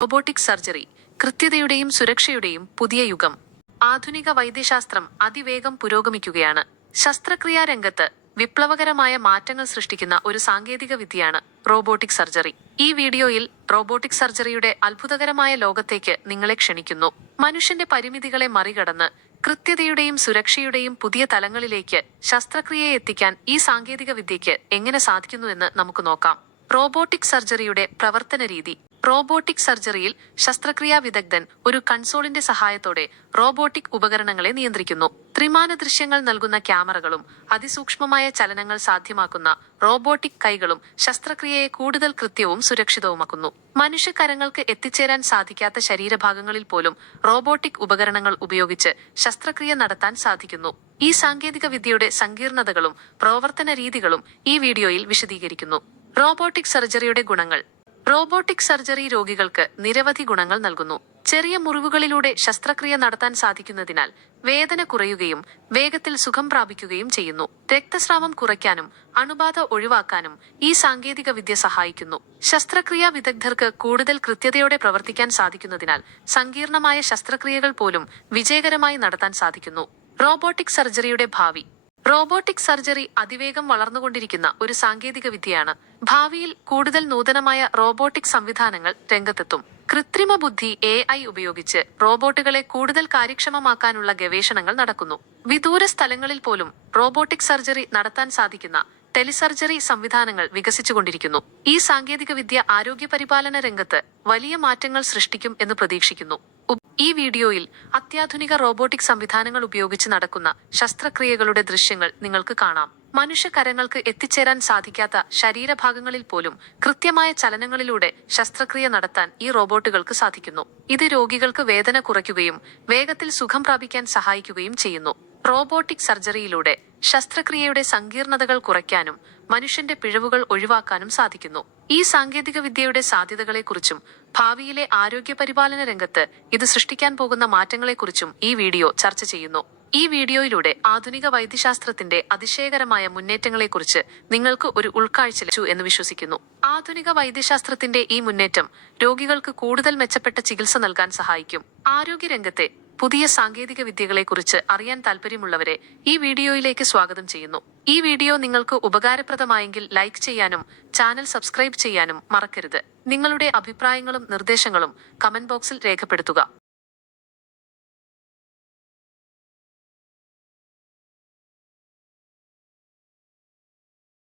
Robotic surgery കൃത്യതയുടെയും സുരക്ഷയുടെയും പുതിയ യുഗം. ആധുനിക വൈദ്യശാസ്ത്രം അതിവേഗം പുരോഗമിക്കുകയാണ്. ശസ്ത്രക്രിയാ രംഗത്ത് വിപ്ലവകരമായ മാറ്റങ്ങൾ സൃഷ്ടിക്കുന്ന ഒരു സാങ്കേതിക വിദ്യയാണ് റോബോട്ടിക് സർജറി ഈ വീഡിയോയിൽ റോബോട്ടിക് സർജറിയുടെ അത്ഭുതകരമായ ലോകത്തേക്ക് നിങ്ങളെ ക്ഷണിക്കുന്നു. മനുഷ്യന്റെ പരിമിതികളെ മറികടന്ന് കൃത്യതയുടെയും സുരക്ഷയുടെയും പുതിയ തലങ്ങളിലേക്ക് ശസ്ത്രക്രിയയെ എത്തിക്കാൻ ഈ സാങ്കേതിക വിദ്യയ്ക്ക് എങ്ങനെ സാധിക്കുന്നുവെന്ന് നമുക്ക് നോക്കാം. റോബോട്ടിക് സർജറിയുടെ പ്രവർത്തന രീതി റോബോട്ടിക് സർജറിയിൽ ശസ്ത്രക്രിയാ വിദഗ്ധൻ ഒരു കൺസോളിന്റെ സഹായത്തോടെ റോബോട്ടിക് ഉപകരണങ്ങളെ നിയന്ത്രിക്കുന്നു. ത്രിമാന ദൃശ്യങ്ങൾ നൽകുന്ന ക്യാമറകളും അതിസൂക്ഷ്മമായ ചലനങ്ങൾ സാധ്യമാക്കുന്ന റോബോട്ടിക് കൈകളും ശസ്ത്രക്രിയയെ കൂടുതൽ കൃത്യവും സുരക്ഷിതവുമാക്കുന്നു. മനുഷ്യകരങ്ങൾക്ക് എത്തിച്ചേരാൻ സാധിക്കാത്ത ശരീരഭാഗങ്ങളിൽ പോലും റോബോട്ടിക് ഉപകരണങ്ങൾ ഉപയോഗിച്ച് ശസ്ത്രക്രിയ നടത്താൻ സാധിക്കുന്നു. ഈ സാങ്കേതിക വിദ്യയുടെ സങ്കീർണതകളും പ്രവർത്തന രീതികളും ഈ വീഡിയോയിൽ വിശദീകരിക്കുന്നു. റോബോട്ടിക് സർജറിയുടെ ഗുണങ്ങൾ റോബോട്ടിക് സർജറി രോഗികൾക്ക് നിരവധി ഗുണങ്ങൾ നൽകുന്നു. ചെറിയ മുറിവുകളിലൂടെ ശസ്ത്രക്രിയ നടത്താൻ സാധിക്കുന്നതിനാൽ വേദന കുറയുകയും വേഗത്തിൽ സുഖം പ്രാപിക്കുകയും ചെയ്യുന്നു. രക്തസ്രാവം കുറയ്ക്കാനും അണുബാധ ഒഴിവാക്കാനും ഈ സാങ്കേതിക വിദ്യ സഹായിക്കുന്നു. ശസ്ത്രക്രിയാ വിദഗ്ധർക്ക് കൂടുതൽ കൃത്യതയോടെ പ്രവർത്തിക്കാൻ സാധിക്കുന്നതിനാൽ സങ്കീർണമായ ശസ്ത്രക്രിയകൾ പോലും വിജയകരമായി നടത്താൻ സാധിക്കുന്നു. റോബോട്ടിക് സർജറിയുടെ ഭാവി റോബോട്ടിക് സർജറി അതിവേഗം വളർന്നുകൊണ്ടിരിക്കുന്ന ഒരു സാങ്കേതിക വിദ്യയാണ്. ഭാവിയിൽ കൂടുതൽ നൂതനമായ റോബോട്ടിക് സംവിധാനങ്ങൾ രംഗത്തെത്തും. കൃത്രിമ ബുദ്ധി എ ഐ ഉപയോഗിച്ച് റോബോട്ടുകളെ കൂടുതൽ കാര്യക്ഷമമാക്കാനുള്ള ഗവേഷണങ്ങൾ നടക്കുന്നു. വിദൂര സ്ഥലങ്ങളിൽ പോലും റോബോട്ടിക് സർജറി നടത്താൻ സാധിക്കുന്ന ടെലിസർജറി സംവിധാനങ്ങൾ വികസിച്ചുകൊണ്ടിരിക്കുന്നു. ഈ സാങ്കേതികവിദ്യ ആരോഗ്യ പരിപാലന രംഗത്ത് വലിയ മാറ്റങ്ങൾ സൃഷ്ടിക്കും എന്ന് പ്രതീക്ഷിക്കുന്നു. ഈ വീഡിയോയിൽ അത്യാധുനിക റോബോട്ടിക് സംവിധാനങ്ങൾ ഉപയോഗിച്ച് നടക്കുന്ന ശസ്ത്രക്രിയകളുടെ ദൃശ്യങ്ങൾ നിങ്ങൾക്ക് കാണാം. മനുഷ്യകരങ്ങൾക്ക് എത്തിച്ചേരാൻ സാധിക്കാത്ത ശരീരഭാഗങ്ങളിൽ പോലും കൃത്യമായ ചലനങ്ങളിലൂടെ ശസ്ത്രക്രിയ നടത്താൻ ഈ റോബോട്ടുകൾക്ക് സാധിക്കുന്നു. ഇത് രോഗികൾക്ക് വേദന കുറയ്ക്കുകയും വേഗത്തിൽ സുഖം പ്രാപിക്കാൻ സഹായിക്കുകയും ചെയ്യുന്നു. റോബോട്ടിക് സർജറിയിലൂടെ ശസ്ത്രക്രിയയുടെ സങ്കീർണതകൾ കുറയ്ക്കാനും മനുഷ്യന്റെ പിഴവുകൾ ഒഴിവാക്കാനും സാധിക്കുന്നു. ഈ സാങ്കേതിക വിദ്യയുടെ സാധ്യതകളെക്കുറിച്ചും ഭാവിയിലെ ആരോഗ്യ പരിപാലന രംഗത്ത് ഇത് സൃഷ്ടിക്കാൻ പോകുന്ന മാറ്റങ്ങളെക്കുറിച്ചും ഈ വീഡിയോ ചർച്ച ചെയ്യുന്നു. ഈ വീഡിയോയിലൂടെ ആധുനിക വൈദ്യശാസ്ത്രത്തിന്റെ അതിശയകരമായ മുന്നേറ്റങ്ങളെക്കുറിച്ച് നിങ്ങൾക്ക് ഒരു ഉൾക്കാഴ്ച ലഭിച്ചു എന്ന് വിശ്വസിക്കുന്നു. ആധുനിക വൈദ്യശാസ്ത്രത്തിന്റെ ഈ മുന്നേറ്റം രോഗികൾക്ക് കൂടുതൽ മെച്ചപ്പെട്ട ചികിത്സ നൽകാൻ സഹായിക്കും. ആരോഗ്യരംഗത്തെ പുതിയ സാങ്കേതിക വിദ്യകളെക്കുറിച്ച് അറിയാൻ താല്പര്യമുള്ളവരെ ഈ വീഡിയോയിലേക്ക് സ്വാഗതം ചെയ്യുന്നു. ഈ വീഡിയോ നിങ്ങൾക്ക് ഉപകാരപ്രദമായെങ്കിൽ ലൈക്ക് ചെയ്യാനും ചാനൽ സബ്സ്ക്രൈബ് ചെയ്യാനും മറക്കരുത്. നിങ്ങളുടെ അഭിപ്രായങ്ങളും നിർദ്ദേശങ്ങളും കമന്റ് ബോക്സിൽ രേഖപ്പെടുത്തുക.